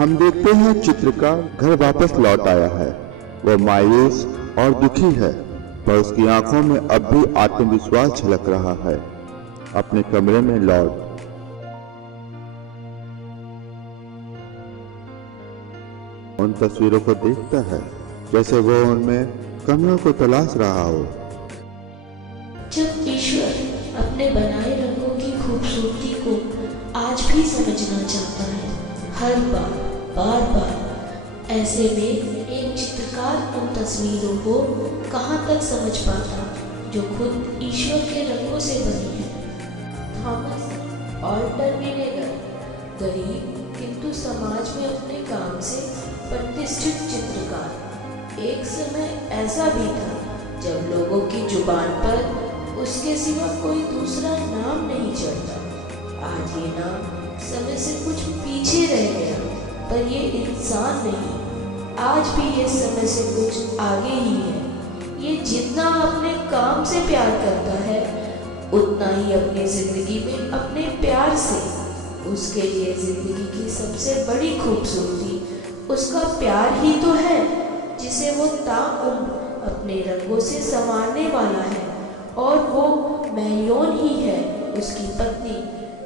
हम देखते हैं चित्रकार घर वापस लौट आया है। वह मायूस और दुखी है, पर उसकी आंखों में अब भी आत्मविश्वास झलक रहा है। अपने कमरे में लौट उन तस्वीरों को देखता है जैसे वो उनमें कमियों को तलाश रहा हो। जब ईश्वर अपने बनाए रंगों की खूबसूरती को आज भी समझना चाहता है, हर बार बार ऐसे में एक चित्रकार उन तस्वीरों को कहाँ तक समझ पाता जो खुद ईश्वर के रंगों से बनी है। थॉमस ऑल्टर विनेगर गरीब किंतु समाज में अपने काम से प्रतिष्ठित चित्रकार। एक समय ऐसा भी था जब लोगों की जुबान पर उसके सिवा कोई दूसरा नाम नहीं चढ़ता। आज ये नाम समय से कुछ पीछे रह गया, पर ये इंसान नहीं, आज भी ये समय से कुछ आगे ही है। ये जितना अपने काम से प्यार करता है, उतना ही अपनी जिंदगी में अपने प्यार से। उसके लिए जिंदगी की सबसे बड़ी खूबसूरती उसका प्यार ही तो है, जिसे वो ताउम्र अपने रंगों से संवारने वाला है। और वो मैरियन ही है, उसकी पत्नी,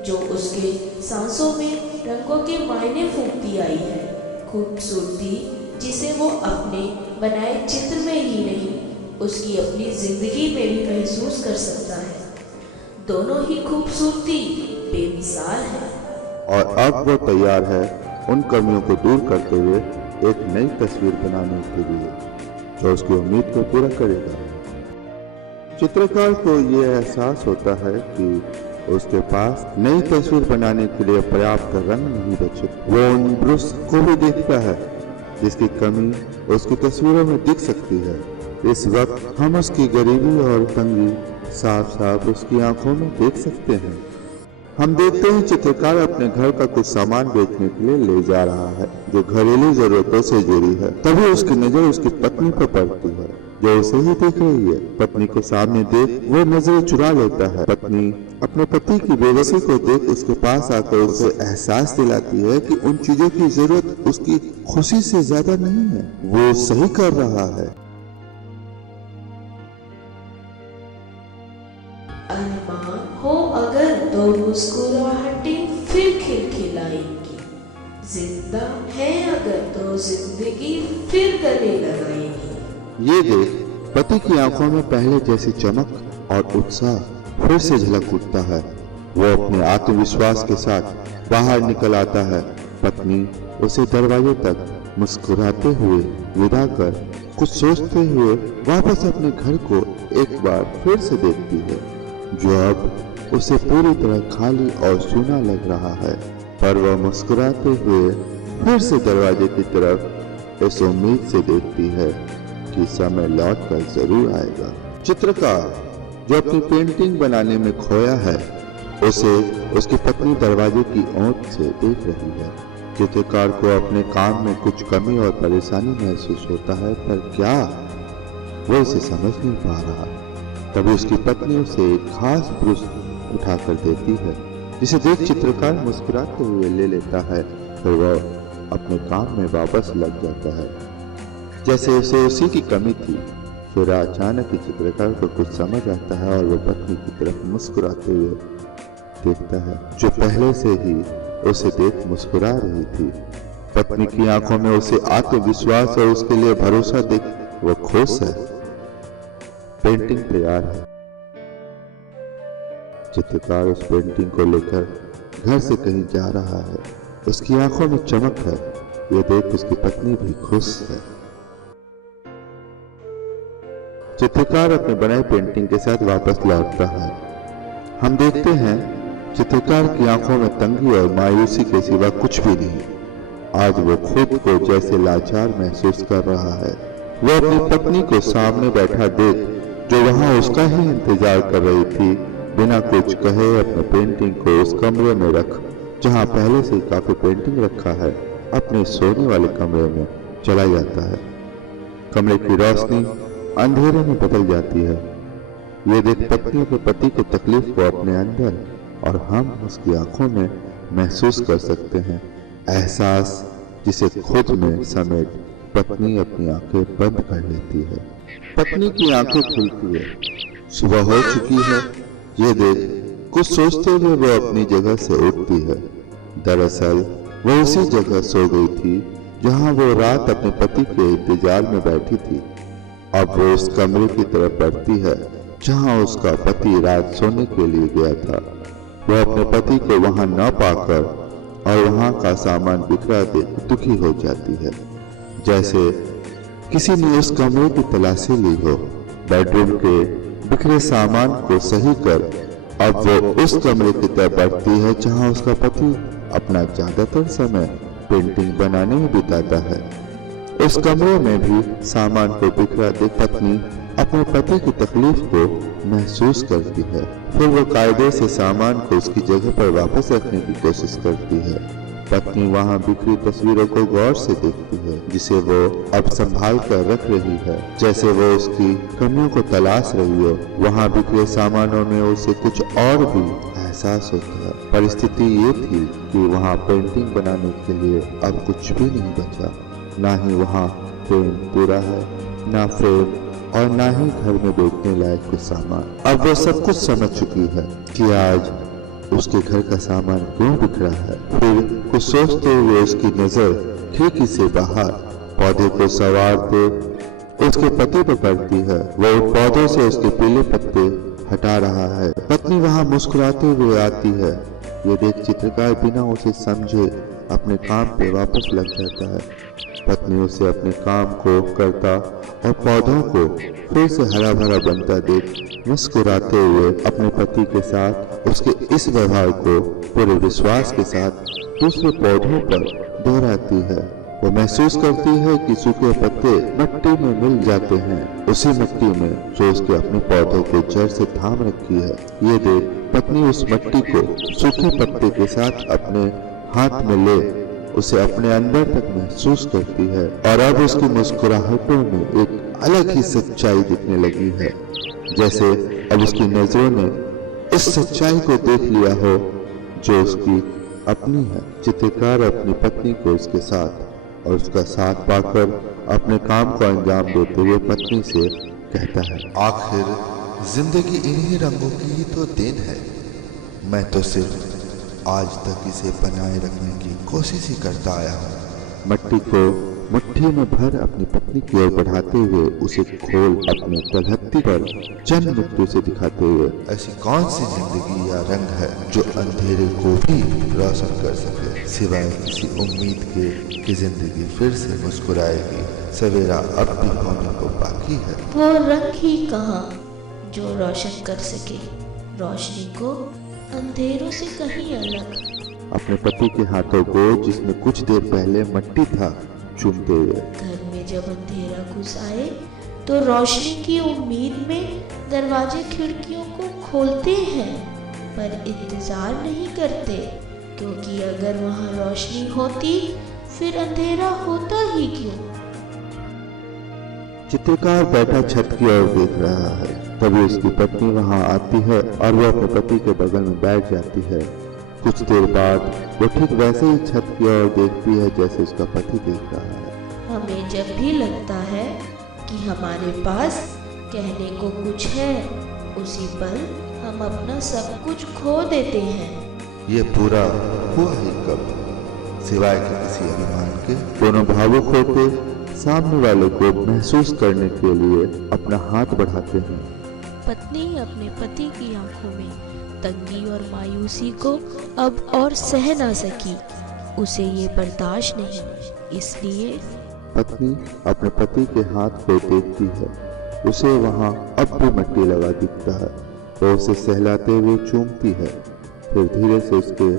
जो उसके सांसों में रंगों के मायने फूंकती आई है। खूबसूरती जिसे वो अपने बनाए चित्र में ही नहीं, उसकी अपनी जिंदगी में भी महसूस कर सकता है। दोनों ही खूबसूरती बेमिसाल है। और अब वो तैयार है उन कमियों को दूर करते हुए एक नई तस्वीर बनाने के लिए, जो उसकी उम्मीद को पूरा करेगा। चित्रकार को ये एहसास होता है कि उसके पास नई तस्वीर बनाने के लिए पर्याप्त रंग नहीं बचे। वो उन ब्रश को भी देखता है जिसकी कमी उसकी तस्वीरों में दिख सकती है। इस वक्त हम उसकी गरीबी और तंगी साफ साफ उसकी आंखों में देख सकते हैं। हम देखते हैं चित्रकार अपने घर का कुछ सामान बेचने के लिए ले जा रहा है, जो घरेलू जरूरतों से जुड़ी है। तभी उसकी नजर उसकी पत्नी पर पड़ती है, जो उसे ही देख रही है। पत्नी को सामने देख वो नजर चुरा लेता है। पत्नी अपने पति की बेबसी को देख उसके पास आकर उसे एहसास दिलाती है कि उन चीजों की जरूरत उसकी खुशी से ज्यादा नहीं है। वो सही कर रहा है। अरमान हो अगर तो मुस्कुराहटें फिर खिलखिलाएंगी, जिंदा है अगर तो जिंदगी फिर गले लगाएंगी। ये देख पति की आंखों में पहले जैसी चमक और उत्साह फिर से झलक उठता है। वो अपने आत्मविश्वास के साथ बाहर निकल आता है। पत्नी उसे दरवाजे तक मुस्कुराते हुए विदा कर कुछ सोचते हुए वापस अपने घर को एक बार फिर से देखती है, जो अब उसे पूरी तरह खाली और सूना लग रहा है। पर वह मुस्कुराते हुए फिर से दरवाजे की तरफ इस उम्मीद से देखती है कि समय लौट कर जरूर आएगा। चित्रकार जो अपनी पेंटिंग बनाने में खोया है, उसे उसकी पत्नी दरवाजे की ओट से देख रही है। चित्रकार को अपने काम में कुछ कमी और परेशानी महसूस होता है, पर क्या वो इसे समझ नहीं पा रहा। तभी उसकी पत्नी उसे एक खास ब्रश उठाकर देती है, जिसे देख चित्रकार मुस्कुराते हुए ले लेता है। फिर वह अपने काम में वापस लग जाता है, जैसे उसे उसी की कमी थी। फिर अचानक ही चित्रकार को कुछ समझ आता है और वो पत्नी की तरफ मुस्कुराते हुए देखता है, जो पहले से ही उसे देख मुस्कुरा रही थी। पत्नी की आंखों में उसे आत्मविश्वास और उसके लिए भरोसा देख वो खुश है। पेंटिंग तैयार है। चित्रकार उस पेंटिंग को लेकर घर से कहीं जा रहा है। उसकी आंखों में चमक है। ये देख उसकी पत्नी भी खुश है। चित्रकार अपने बनाए पेंटिंग के साथ वापस लौटता है। हम देखते हैं चित्रकार की आंखों में तंगी और मायूसी के सिवा कुछ भी नहीं। आज वो खुद को जैसे लाचार महसूस कर रहा है। वो अपनी पत्नी को सामने बैठा देख, जो वहां उसका ही इंतजार कर रही थी, बिना कुछ कहे अपने पेंटिंग को उस कमरे में रख, जहां पहले से काफी पेंटिंग रखा है, अपने सोने वाले कमरे में चला जाता है। कमरे की रोशनी अंधेरे में बदल जाती है। ये देख पत्नी अपने पति की तकलीफ को अपने अंदर और हम उसकी आंखों में महसूस कर सकते हैं। एहसास जिसे खुद में समेट पत्नी अपनी आंखें बंद कर लेती है। पत्नी की आंखें खुलती है। सुबह हो चुकी है। ये देख कुछ सोचते हुए वो अपनी जगह से उठती है। दरअसल वो उसी जगह सो गई थी जहां वो रात अपने पति के इंतजार में बैठी थी। अब वो उस कमरे की तरफ बढ़ती है जहां उसका पति रात सोने के लिए गया था। वो अपने पति को वहां न पाकर और वहां का सामान बिखरा देख दुखी हो जाती है, जैसे किसी ने उस कमरे की तलाशी ली हो। बेडरूम के बिखरे सामान को सही कर अब वो उस कमरे की तरफ बढ़ती है जहां उसका पति अपना ज्यादातर समय पेंटिंग बनाने में बिताता है। उस कमरे में भी सामान को बिखरा देख पत्नी अपने पति की तकलीफ को महसूस करती है। फिर वो कायदे से सामान को उसकी जगह पर वापस रखने की कोशिश करती है। पत्नी वहां बिखरी तस्वीरों को गौर से देखती है, जिसे वो अब संभाल कर रख रही है, जैसे वो उसकी कमियों को तलाश रही हो। वहां बिखरे सामानों में उसे कुछ और भी एहसास होता है। परिस्थिति ये थी कि वहां पेंटिंग बनाने के लिए अब कुछ भी नहीं बचा। ना ही वहां पेंट पूरा है, ना फ्रेम और ना ही घर में बेचने लायक कुछ सामान। अब वो सब कुछ समझ चुकी है कि आज उसके घर का सामान क्यों बिखरा है। फिर कुछ सोचते हुए उसकी नजर खिड़की से बाहर पौधे को संवारते उसके पति पर पड़ती है। वो पौधों से उसके पीले पत्ते हटा रहा है। पत्नी वहां मुस्कुराते हुए आती है। ये देख चित्रकार बिना उसे समझे अपने काम पे वापस लग जाता है। पत्नी उसे अपने काम को करता और पौधों को फिर से हरा भरा बनता देख मुस्कुराते हुए अपने पति के साथ उसके इस व्यवहार को पूरे विश्वास के साथ दूसरे पौधों पर दोहराती है। वो महसूस करती है कि सूखे पत्ते मिट्टी में मिल जाते हैं, उसी मिट्टी में जो उसके अपने पौधों को जड़ से थाम रखी है। ये देख पत्नी उस मिट्टी को सूखे पत्ते के साथ अपने हाथ में ले उसे अपने अंदर तक महसूस करती है और अब उसकी मुस्कुराहटों में एक अलग ही सच्चाई दिखने लगी है, जैसे अब उसकी नजरों ने इस सच्चाई को देख लिया हो जो उसकी अपनी है। चित्रकार अपनी पत्नी को उसके साथ और उसका साथ पाकर अपने काम को अंजाम देते हुए पत्नी से कहता है, आखिर जिंदगी इन्हीं रंगों की ही तो देन है। मैं तो सिर्फ आज तक इसे बनाए रखने की कोशिश ही करता आया हूँ। मिट्टी को मुट्ठी में भर अपनी पत्नी की ओर बढ़ाते हुए उसे खोल अपने तलहत्ती पर जन्म मृत्यु से दिखाते हुए, ऐसी कौन सी जिंदगी या रंग है जो अंधेरे को भी रोशन कर सके, सिवाय किसी उम्मीद के कि जिंदगी फिर से मुस्कुराएगी। सवेरा अब भी होने को बाकी है। वो रंग ही कहाँ जो रोशन कर सके रोशनी को अंधेरों से कहीं अलग। अपने पति के हाथों को जिसमें कुछ देर पहले मिट्टी था चूमते हुए, घर में जब अंधेरा घुस आए तो रोशनी की उम्मीद में दरवाजे खिड़कियों को खोलते हैं, पर इंतजार नहीं करते, क्योंकि अगर वहां रोशनी होती फिर अंधेरा होता ही क्यों। चित्रकार बैठा छत की ओर देख रहा है। तभी उसकी पत्नी वहां आती है और वो अपने पति के बगल में बैठ जाती है। कुछ देर बाद वो ठीक वैसे ही छत की ओर देखती है जैसे उसका पति देख रहा है। हमें जब भी लगता है कि हमारे पास कहने को कुछ है, उसी पल हम अपना सब कुछ खो देते हैं। ये पूरा हुआ ही कब, सिवाय के किसी अभिमान के। दोनों भावुक होकर सामने वाले को महसूस करने के लिए अपना हाथ बढ़ाते हैं। पत्नी अपने पति की आंखों में तंगी और मायूसी को अब और सह ना सकी। उसे ये बर्दाश्त नहीं, इसलिए पत्नी अपने पति के हाथ को देखती है। उसे वहां अब भी मिट्टी लगा दिखता है। वो उसे सहलाते हुए चूमती है, फिर धीरे से उसके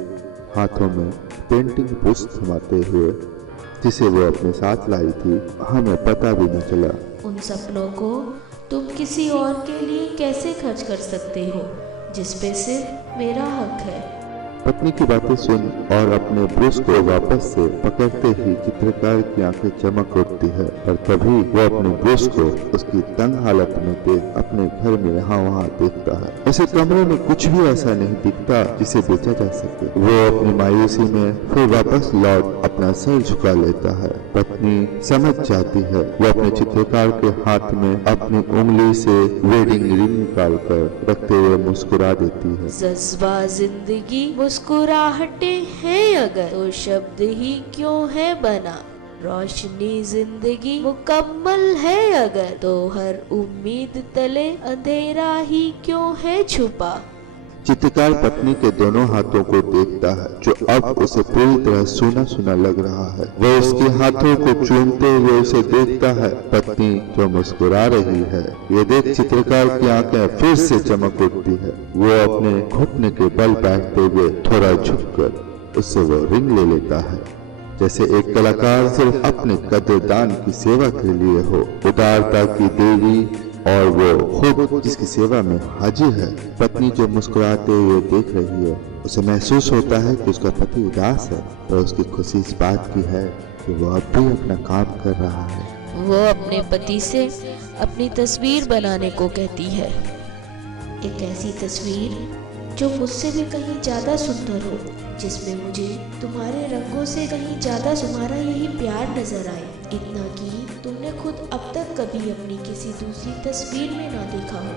हाथों में पेंटिंग ब्रश थमाते हुए, जिसे वो अपने साथ लाई थी, हमें पता भी न चला। उन सपनों को तुम किसी और के लिए कैसे खर्च कर सकते हो जिस पे सिर्फ मेरा हक है। पत्नी की बातें सुन और अपने ब्रश को वापस से पकड़ते ही चित्रकार की आंखें चमक उठती है, पर तभी वो अपने ब्रश को उसकी तंग हालत में देख अपने घर में यहाँ वहाँ देखता है। ऐसे कमरे में कुछ भी ऐसा नहीं दिखता जिसे बेचा जा सके। वो अपनी मायूसी में फिर वापस लौट अपना सर झुका लेता है। पत्नी समझ जाती है। वो अपने चित्रकार के हाथ में अपनी उंगली से वेडिंग रिंग निकाल कर रखते हुए मुस्कुरा देती है। जज्बा जिंदगी मुस्कुराहटें हैं अगर, तो शब्द ही क्यों है बना। रोशनी जिंदगी मुकम्मल है अगर, तो हर उम्मीद तले अंधेरा ही क्यों है छुपा। चित्रकार पत्नी के दोनों हाथों को देखता है, जो अब उसे पूरी तरह सूना सूना लग रहा है। वो उसके हाथों को चूमते हुए उसे देखता है। पत्नी जो मुस्कुरा रही है, ये देख चित्रकार की आंखें फिर से चमक उठती है। वो अपने घुटने के बल बैठते हुए थोड़ा झुककर उससे वो रिंग ले लेता है, जैसे एक कलाकार सिर्फ अपने कद्रदान की सेवा के लिए हो। उदारता की देवी और वो खुद जिसकी सेवा में हाजिर है। पत्नी जो मुस्कुराते हुए देख रही है, उसे महसूस होता है कि उसका पति उदास है, पर उसकी खुशी इस बात की है कि वो अब भी अपना काम कर रहा है। वो अपने पति से अपनी तस्वीर बनाने को कहती है, एक ऐसी तस्वीर जो मुझसे भी कहीं ज्यादा सुंदर हो, जिसमें मुझे तुम्हारे रंगों से कहीं ज्यादा तुम्हारा यही प्यार नजर आए, इतना कि तुमने खुद अब तक कभी अपनी किसी दूसरी तस्वीर में ना देखा हो।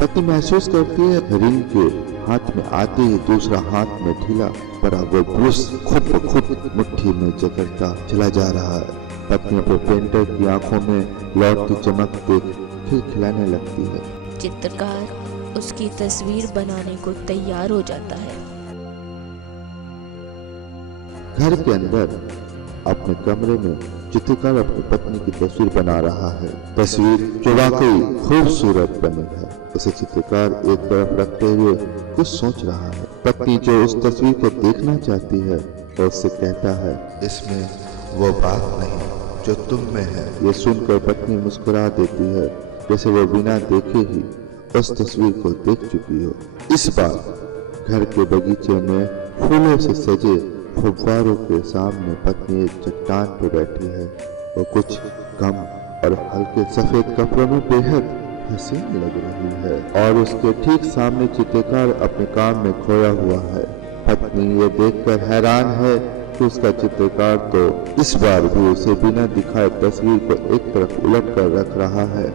पत्नी महसूस करती है रिंग के हाथ में आते ही दूसरा हाथ में ढीला पड़ा वो ब्रश खुद ब खुद मुट्ठी में जकड़ता चला जा रहा है। पत्नी अपने पेंटर की आंखों में लौटती चमक देख खिलखिलाने लगती है। चित्रकार उसकी तस्वीर बनाने को तैयार हो जाता है। घर के अंदर अपने कमरे में चित्रकार अपनी पत्नी की तस्वीर बना रहा है। तस्वीर जो वाकई खूबसूरत बनी है। उसे चित्रकार एक तरफ रखते हुए कुछ सोच रहा है। पत्नी जो उस तस्वीर को देखना चाहती है और उससे कहता है, इसमें वो बात नहीं जो तुम में है। ये सुनकर पत्नी मुस्कुरा देती है, जैसे वो बिना देखे ही उस तस्वीर को देख चुकी हो। इस बार घर के बगीचे में फूलों से सजे फुव्वारों के सामने पत्नी एक चट्टान पर बैठी है। वो कुछ कम और हल्के सफेद कपड़ों में बेहद हसीन लग रही है और उसके ठीक सामने चित्रकार अपने काम में खोया हुआ है। पत्नी ये देखकर हैरान है कि उसका चित्रकार तो इस बार भी उसे बिना दिखाए तस्वीर को एक तरफ उलट कर रख रहा है।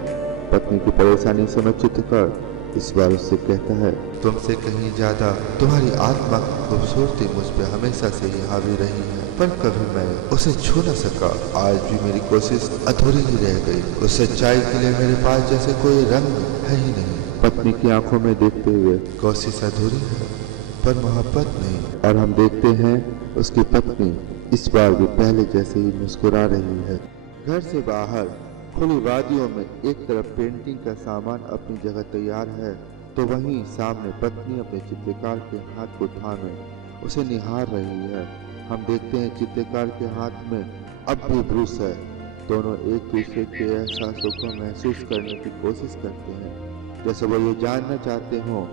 पत्नी की परेशानी समझ चित्रकार इस बार उससे कहता है, तुमसे कहीं ज्यादा तुम्हारी आत्मा की खूबसूरती मुझ पे हमेशा से ही हावी रही है, पर कभी मैं उसे छू न सका। आज भी मेरी कोशिश अधूरी ही रह गई। उस सच्चाई के लिए मेरे पास जैसे कोई रंग है ही नहीं। पत्नी की आंखों में देखते हुए, कोशिश अधूरी है पर मोहब्बत नहीं। और हम देखते हैं उसकी पत्नी इस बार भी पहले जैसे ही मुस्कुरा रही है। घर से बाहर खुली वादियों में एक तरफ पेंटिंग का सामान अपनी जगह तैयार है, तो वहीं सामने पत्नी अपने चित्रकार के हाथ को थामे उसे निहार रही है। हम देखते हैं चित्रकार के हाथ में अब भी ब्रश है। दोनों एक दूसरे के एहसासों को महसूस करने की कोशिश करते हैं, जैसे वो ये जानना चाहते हों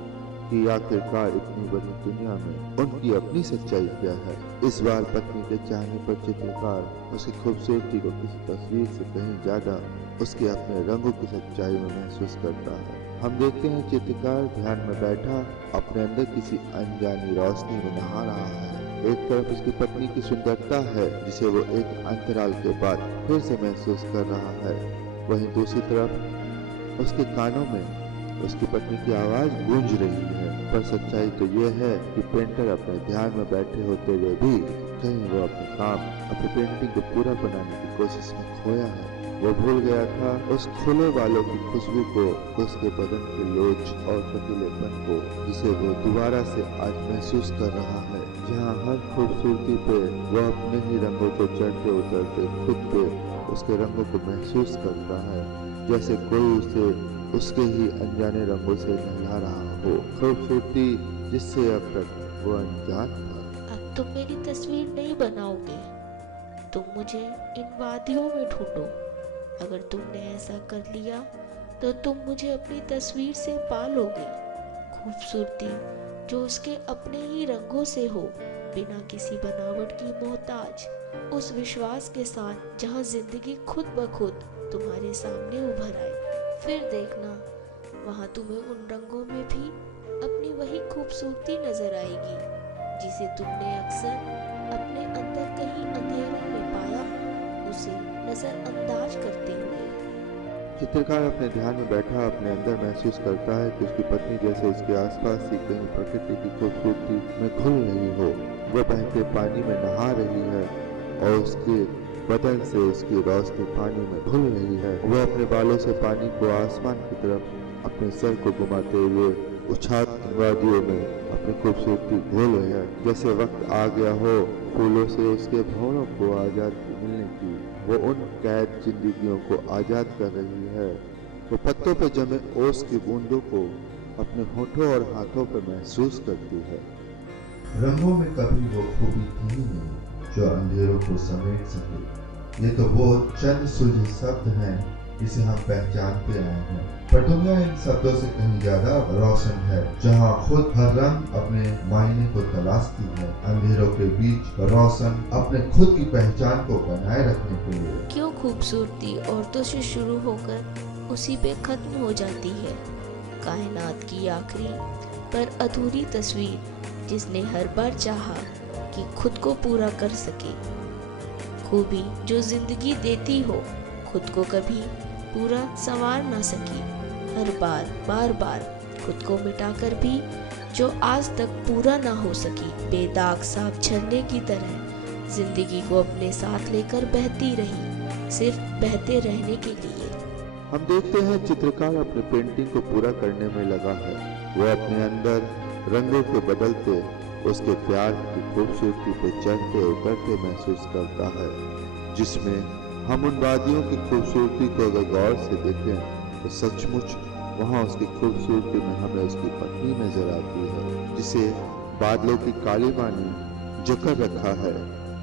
कि आखिरकार इतनी बड़ी दुनिया में उनकी अपनी सच्चाई क्या है। इस बार पत्नी के चाहने पर चित्रकार उसकी खूबसूरती को किसी तस्वीर से कहीं ज्यादा उसके अपने रंगों की सच्चाई में महसूस करता है। हम देखते हैं चित्रकार ध्यान में बैठा अपने अंदर किसी अनजानी रोशनी में नहा रहा है। एक तरफ उसकी पत्नी की सुंदरता है, जिसे वो एक अंतराल के बाद फिर से महसूस कर रहा है। वहीं दूसरी तरफ उसके कानों में उसकी पत्नी की आवाज गूंज रही है। पर सच्चाई तो यह है कि पेंटर अपने ध्यान में बैठे होते हुए भी कहीं वो अपने काम, अपनी पेंटिंग को पूरा बनाने की कोशिश में खोया है। वो भूल गया था उस खुले बालों की खुशबू को, उसके बदन के लोच और पतीलेपन को, जिसे वो दोबारा से आज महसूस कर रहा है। जहाँ हर खूबसूरती पे वो अपने ही रंगों को चढ़ते उतरते खुद पे उसके रंगों को महसूस करता है, जैसे कोई उसे उसके ही अनजाने रंगों से नहला रहा हो। खूबसूरती जिससे अब तक वो अनजान था। अब तुम मेरी तस्वीर नहीं बनाओगे, तुम मुझे इन वादियों में ढूंढो। अगर तुमने ऐसा कर लिया तो तुम मुझे अपनी तस्वीर से पालोगे। खूबसूरती जो उसके अपने ही रंगों से हो, बिना किसी बनावट की मोहताज, उस विश्वास के साथ जहाँ जिंदगी खुद ब खुद तुम्हारे सामने उभर आए। फिर देखना, वहाँ तुम्हें उन रंगों में भी अपनी वही खूबसूरती नजर आएगी जिसे तुमने अक्सर अपने अंदर कहीं अंधेरों में पाया, उसे नजरअंदाज करते हुए। चित्रकार अपने ध्यान में बैठा अपने अंदर महसूस करता है कि उसकी पत्नी जैसे उसके आसपास ही कहीं प्रकृति की खूबसूरती में घुल रही हो। वह बहते पानी में नहा रही है और उसके बदन से उसकी रोशनी पानी में घुल रही है। वह अपने बालों से पानी को आसमान की तरफ अपने सर को घुमाते हुए उछाल वादियों में अपनी खूबसूरती घोल रही है। जैसे वक्त आ गया हो फूलों से उसके भंवरों को आजादी मिलने की। वो उन कैद जिंदगियों को आजाद कर रही है। वो पत्तों पर जमे ओस की बूंदों को अपने होठों और हाथों पर महसूस करती है। रंगों में कभी वो खूबी थी ही नहीं जो अंधेरों को समेट सके। ये तो वो चंद सुलझे शब्द हैं जिसे हम पहचानते आए हैं, पर दुनिया इन शब्दों से कहीं ज्यादा रोशन है, जहाँ खुद हर रंग अपने मायने को तलाशती है। अंधेरों के बीच रोशन अपने खुद की पहचान को बनाए रखने के लिए। क्यों खूबसूरती औरतों से शुरू होकर उसी पे खत्म हो जाती है। कायनात की आखिरी पर अधूरी तस्वीर जिसने हर बार चाहा कि खुद को पूरा कर सके। खूबी जो जिंदगी देती हो, खुद को कभी पूरा संवार ना सकी। हर बार बार खुद को मिटाकर भी जो आज तक पूरा ना हो सकी। बेदाग साफ झरने की तरह जिंदगी को अपने साथ लेकर बहती रही, सिर्फ बहते रहने के लिए। हम देखते हैं चित्रकार अपने पेंटिंग को पूरा करने में लगा है। वो अपने अंदर रंगों के बदलते उसके प्यार की खूबसूरती पे चढ़ते उतरते महसूस करता है, जिसमें हम उन वादियों की खूबसूरती को अगर गौर से देखें तो सचमुच वहाँ उसकी खूबसूरती में हमें उसकी पत्नी नजर आती है, जिसे बादलों की काली मानी जकड़ रखा है,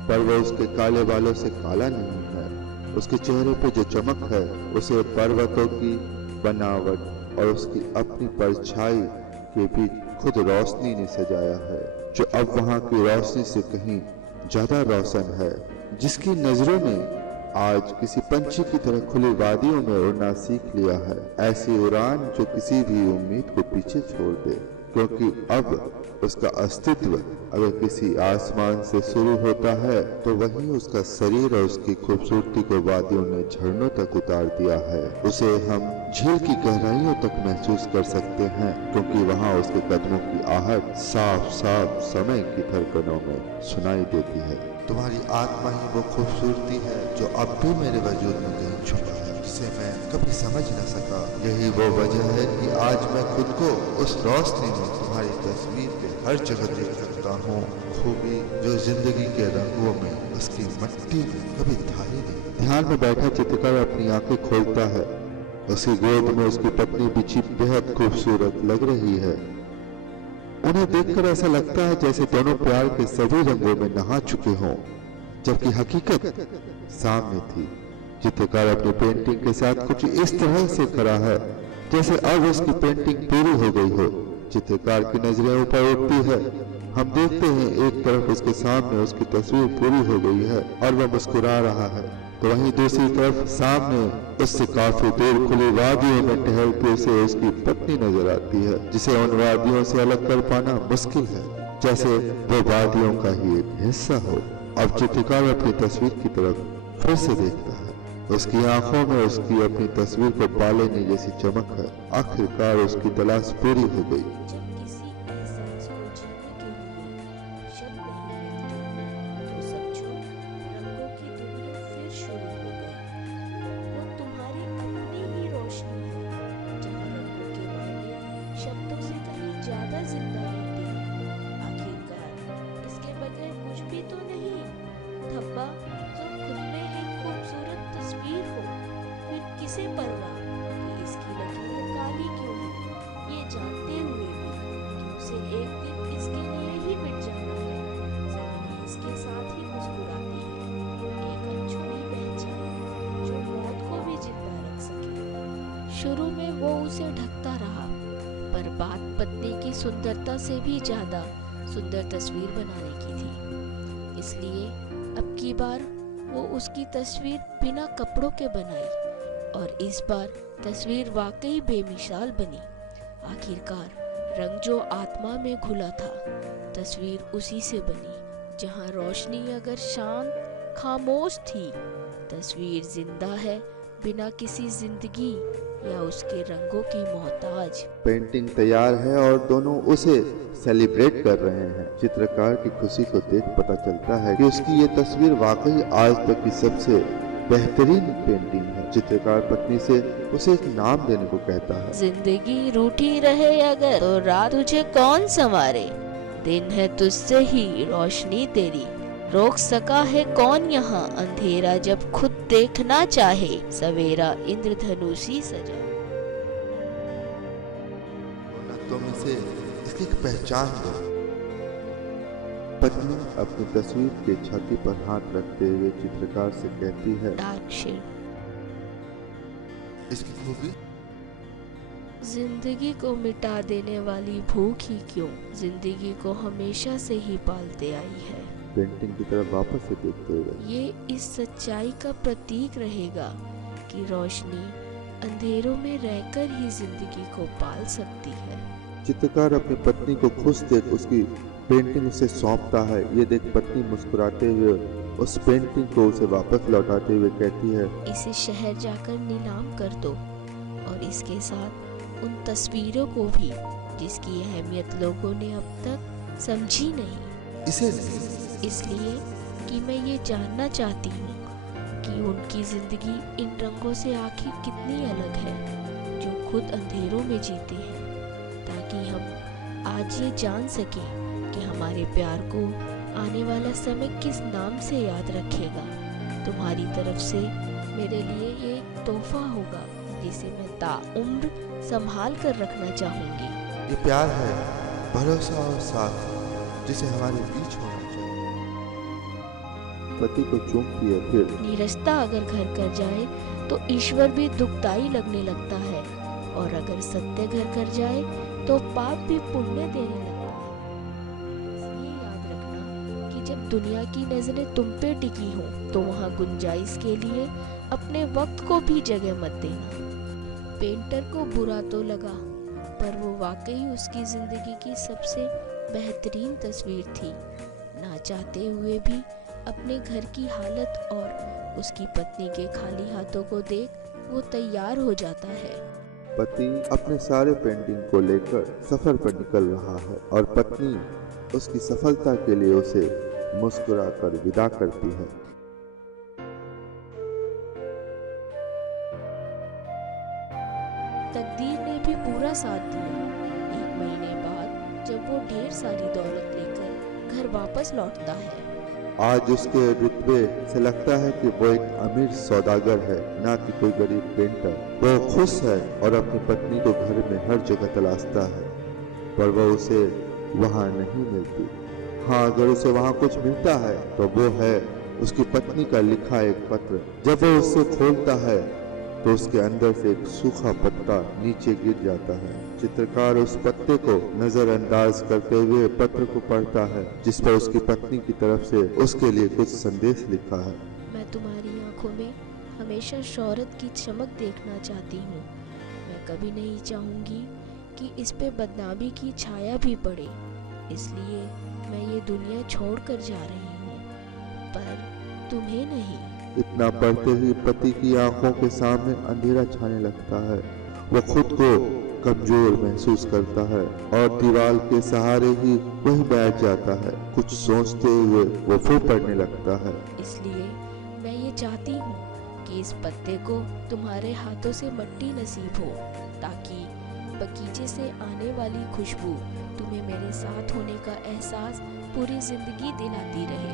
पर वह उसके काले बालों से काला नहीं है। उसके चेहरे पे जो चमक है उसे पर्वतों की बनावट और उसकी अपनी परछाई के बीच खुद रोशनी ने सजाया है, जो अब वहाँ की रोशनी से कहीं ज्यादा रोशन है, जिसकी नजरों ने आज किसी पंछी की तरह खुली वादियों में उड़ना सीख लिया है। ऐसी उड़ान जो किसी भी उम्मीद को पीछे छोड़ दे, क्योंकि अब उसका अस्तित्व अगर किसी आसमान से शुरू होता है तो वही उसका शरीर और उसकी खूबसूरती को वादियों ने झरनों तक उतार दिया है। उसे हम झील की गहराइयों तक महसूस कर सकते हैं, क्योंकि वहाँ उसके कदमों की आहट साफ साफ समय की धड़कनों में सुनाई देती है। तुम्हारी आत्मा ही वो खूबसूरती है जो अब भी मेरे वजूद में कहीं छुपा है, जिसे मैं कभी समझ न सका। यही वो वजह है कि आज मैं खुद को उस रोशनी में तुम्हारी तस्वीर के हर जगह देख सकता हूँ। खूबी जो जिंदगी के रंगों में उसकी मिट्टी में कभी था ही नहीं। ध्यान में बैठा चित्रकार अपनी आंखें खोलता है। उसकी गोद में उसकी पत्नी बिछी बेहद खूबसूरत लग रही है। उन्हें देखकर ऐसा लगता है जैसे दोनों प्यार के सभी रंगों में नहा चुके हों, जबकि हकीकत सामने थी। चित्रकार अपनी पेंटिंग के साथ कुछ इस तरह से खड़ा है जैसे अब उसकी पेंटिंग पूरी हो गई हो। चित्रकार की नजरें ऊपर उठती है। हम देखते हैं एक तरफ उसके सामने उसकी तस्वीर पूरी हो गई है और वह मुस्कुरा रहा है, तो वहीं दूसरी तरफ सामने उससे काफी दूर खुली वादियों में टहलते उसे उसकी पत्नी नजर आती है, जिसे उन वादियों से अलग कर पाना मुश्किल है, जैसे वो वादियों का ही एक हिस्सा हो। अब चित्रकार अपनी तस्वीर की तरफ फिर से देखता है। उसकी आंखों में उसकी अपनी तस्वीर को पा लेने जैसी चमक है। आखिरकार उसकी तलाश पूरी हो गई। जब किसी एहसास को जीने के लिए शब्द नहीं मिलते, तो समझो रंगों की दुनिया फिर शुरू हो गई। वो तुम्हारी अपनी ही रोशनी है, जहाँ रंगों के मायने शब्दों से कहीं ज्यादा जिंदा रहते हैं। आखिरकार इसके बगैर कुछ भी तो नहीं। धब्बा तो खुद में एक खूबसूरत तस्वीर हो, फिर किसे परवाह कि इसकी लकीरें काली क्यों हैं, ये जानते हुए भी कि उसे एक दिन इसके लिए ही मिट जाना है। जिंदगी इसके साथ ही मुस्कुराती है, एक अनछुई पहचान जो मौत को भी जिंदा रख सके। शुरू में वो उसे ढकता रहा, पर बात पत्नी की सुंदरता से भी ज्यादा सुंदर तस्वीर बनाने की थी। इसलिए अब की बार वो उसकी तस्वीर बिना कपड़ों के बनाई और इस बार तस्वीर वाकई बेमिसाल बनी। आखिरकार रंग जो आत्मा में घुला था, तस्वीर उसी से बनी। जहाँ रोशनी अगर शांत खामोश थी, तस्वीर जिंदा है बिना किसी जिंदगी या उसके रंगों की मोहताज। पेंटिंग तैयार है और दोनों उसे सेलिब्रेट कर रहे हैं। चित्रकार की खुशी को देख पता चलता है कि उसकी ये तस्वीर वाकई आज तक की सबसे बेहतरीन पेंटिंग है। चित्रकार पत्नी से उसे एक नाम देने को कहता है। जिंदगी रूठी रहे अगर तो रात तुझे कौन संवारे, दिन है तुझसे ही रोशनी तेरी, रोक सका है कौन यहाँ अंधेरा जब खुद देखना चाहे, सवेरा इंद्रधनुषी सजा। तुम इसे इसकी एक पहचान दो। पत्नी अपनी तस्वीर के छाती पर हाथ रखते हुए चित्रकार से कहती है, डार्क शेड। इसकी खूबी जिंदगी को मिटा देने वाली भूख ही क्यों, जिंदगी को हमेशा से ही पालते आई है। पेंटिंग की तरफ वापस से देखते हुए, ये इस सच्चाई का प्रतीक रहेगा कि रोशनी अंधेरों में रहकर ही जिंदगी को पाल सकती है। चित्रकार अपनी पत्नी को खुश देख उसकी पेंटिंग उसे सौंपता है। ये देख पत्नी मुस्कुराते हुए उस पेंटिंग को उसे वापस लौटाते हुए कहती है, इसे शहर जाकर नीलाम कर दो और इसके साथ उन तस्वीरों को भी जिसकी अहमियत लोगों ने अब तक समझी नहीं। इसे नहीं, इसलिए कि मैं ये जानना चाहती हूँ कि उनकी जिंदगी इन रंगों से आखिर कितनी अलग है जो खुद अंधेरों में जीते हैं, ताकि हम आज ये जान सकें कि हमारे प्यार को आने वाला समय किस नाम से याद रखेगा। तुम्हारी तरफ से मेरे लिए ये एक तोहफा होगा जिसे मैं ताउम्र संभाल कर रखना चाहूंगी। ये प्यार है, भरोसा और साथ जिसे हमारे बीच होना चाहिए। पति को चूमती है। फिर नीरसता अगर घर कर जाए तो ईश्वर भी दुखदाई लगने लगता है, और अगर सत्य घर कर जाए तो पाप भी पुण्य देने लगता है। इसलिए याद रखना कि जब दुनिया की नजरें तुम पे टिकी हों तो वहाँ गुंजाइश के लिए अपने वक्त को भी जगह मत देना। पेंटर को बुरा तो लगा, पर वो वाकई उसकी जिंदगी की सबसे बेहतरीन तस्वीर थी। ना चाहते हुए भी अपने घर की हालत और उसकी पत्नी के खाली हाथों को देख वो तैयार हो जाता है। पति अपने सारे पेंटिंग को लेकर सफर पर निकल रहा है और पत्नी उसकी सफलता के लिए उसे मुस्कुराकर विदा करती है। तकदीर ने भी पूरा साथ दिया। 1 महीने बाद जब वो ढेर सारी दौलत लेकर घर वापस लौटता है, आज उसके रुतबे से लगता है कि वो एक अमीर सौदागर है, ना कि कोई गरीब पेंटर। वो खुश है और अपनी पत्नी को घर में हर जगह तलाशता है, पर वो उसे वहाँ नहीं मिलती। हाँ, अगर उसे वहाँ कुछ मिलता है तो वो है उसकी पत्नी का लिखा एक पत्र। जब वो उसे खोलता है तो उसके अंदर से एक सूखा पत्ता नीचे गिर जाता है। चित्रकार उस पत्ते को नजरअंदाज करते हुए पत्र को पढ़ता है, जिस पर उसकी पत्नी की तरफ से उसके लिए कुछ संदेश लिखा है। मैं तुम्हारी आंखों में हमेशा शोहरत की चमक देखना चाहती हूँ। मैं कभी नहीं चाहूँगी कि इस पे बदनामी की छाया भी पड़े, इसलिए मैं ये दुनिया छोड़कर जा रही हूँ, पर तुम्हें नहीं। इतना पढ़ते ही पति की आंखों के सामने अंधेरा छाने लगता है। वो खुद को कमजोर महसूस करता है और दीवार के सहारे ही वहीं बैठ जाता है। कुछ सोचते हुए वो फिर पढ़ने लगता है। इसलिए मैं ये चाहती हूँ कि इस पत्ते को तुम्हारे हाथों से मट्टी नसीब हो, ताकि बगीचे से आने वाली खुशबू तुम्हें मेरे साथ होने का एहसास पूरी जिंदगी दिलाती रहे।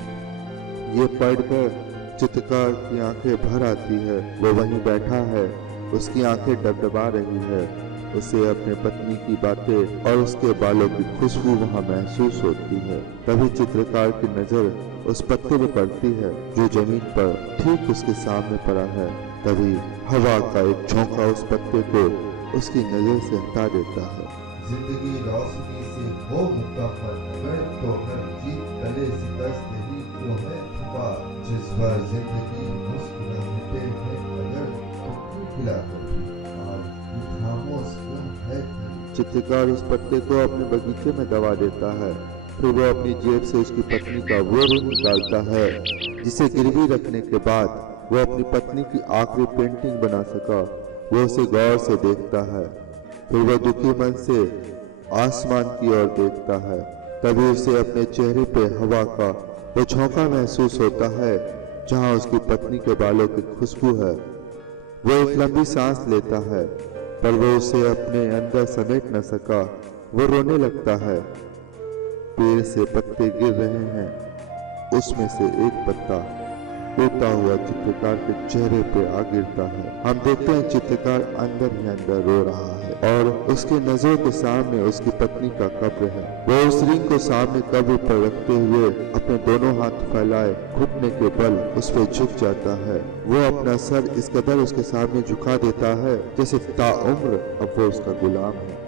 ये पढ़कर चित्रकार की आंखें भर आती है। वो वहीं बैठा है, उसकी आंखें डबडबा रही है। उसे अपने पत्नी की बातें और उसके बालों की खुशबू वहाँ महसूस होती है। तभी चित्रकार की नजर उस पत्ते में पड़ती है जो जमीन पर ठीक उसके सामने पड़ा है। तभी हवा का एक झोंका उस पत्ते को उसकी नजर से हटा देता है। जिंदगी रोशनी से हो मुकम्मल, फिर तो हर जीत तले शिकस्त ही क्यों है छुपा। जिस बार जिंदगी मुस्कुराहटे है अगर तो खिला कभी, आज भी खामोश क्यों है घड़ी। चित्रकार उस पत्ते को अपने बगीचे में दबा देता है। फिर वो अपनी जेब से उसकी पत्नी का वो रिंग निकालता है जिसे गिरवी रखने के बाद वो अपनी पत्नी की आखिरी पेंटिंग बना सका। वो उसे गौर से देखता है, फिर वह दुखी मन से आसमान की ओर देखता है। तभी उसे अपने चेहरे पे हवा का वो झोंका महसूस होता है जहां उसकी पत्नी के बालों की खुशबू है। वो एक लंबी सांस लेता है, पर वो उसे अपने अंदर समेट न सका। वो रोने लगता है। पेड़ से पत्ते गिर रहे हैं, उसमें से एक पत्ता टूटा हुआ चित्रकार के चेहरे पे आ गिरता है। हम देखते हैं चित्रकार अंदर ही अंदर रो रहा है और उसके नजरों के सामने उसकी पत्नी का कब्र है। वो उस रिंग को सामने कब्र पर रखते हुए अपने दोनों हाथ फैलाए घुटने के बल उस पर झुक जाता है। वो अपना सर इस कदर उसके सामने झुका देता है जैसे ताउम्र अब वो उसका गुलाम है।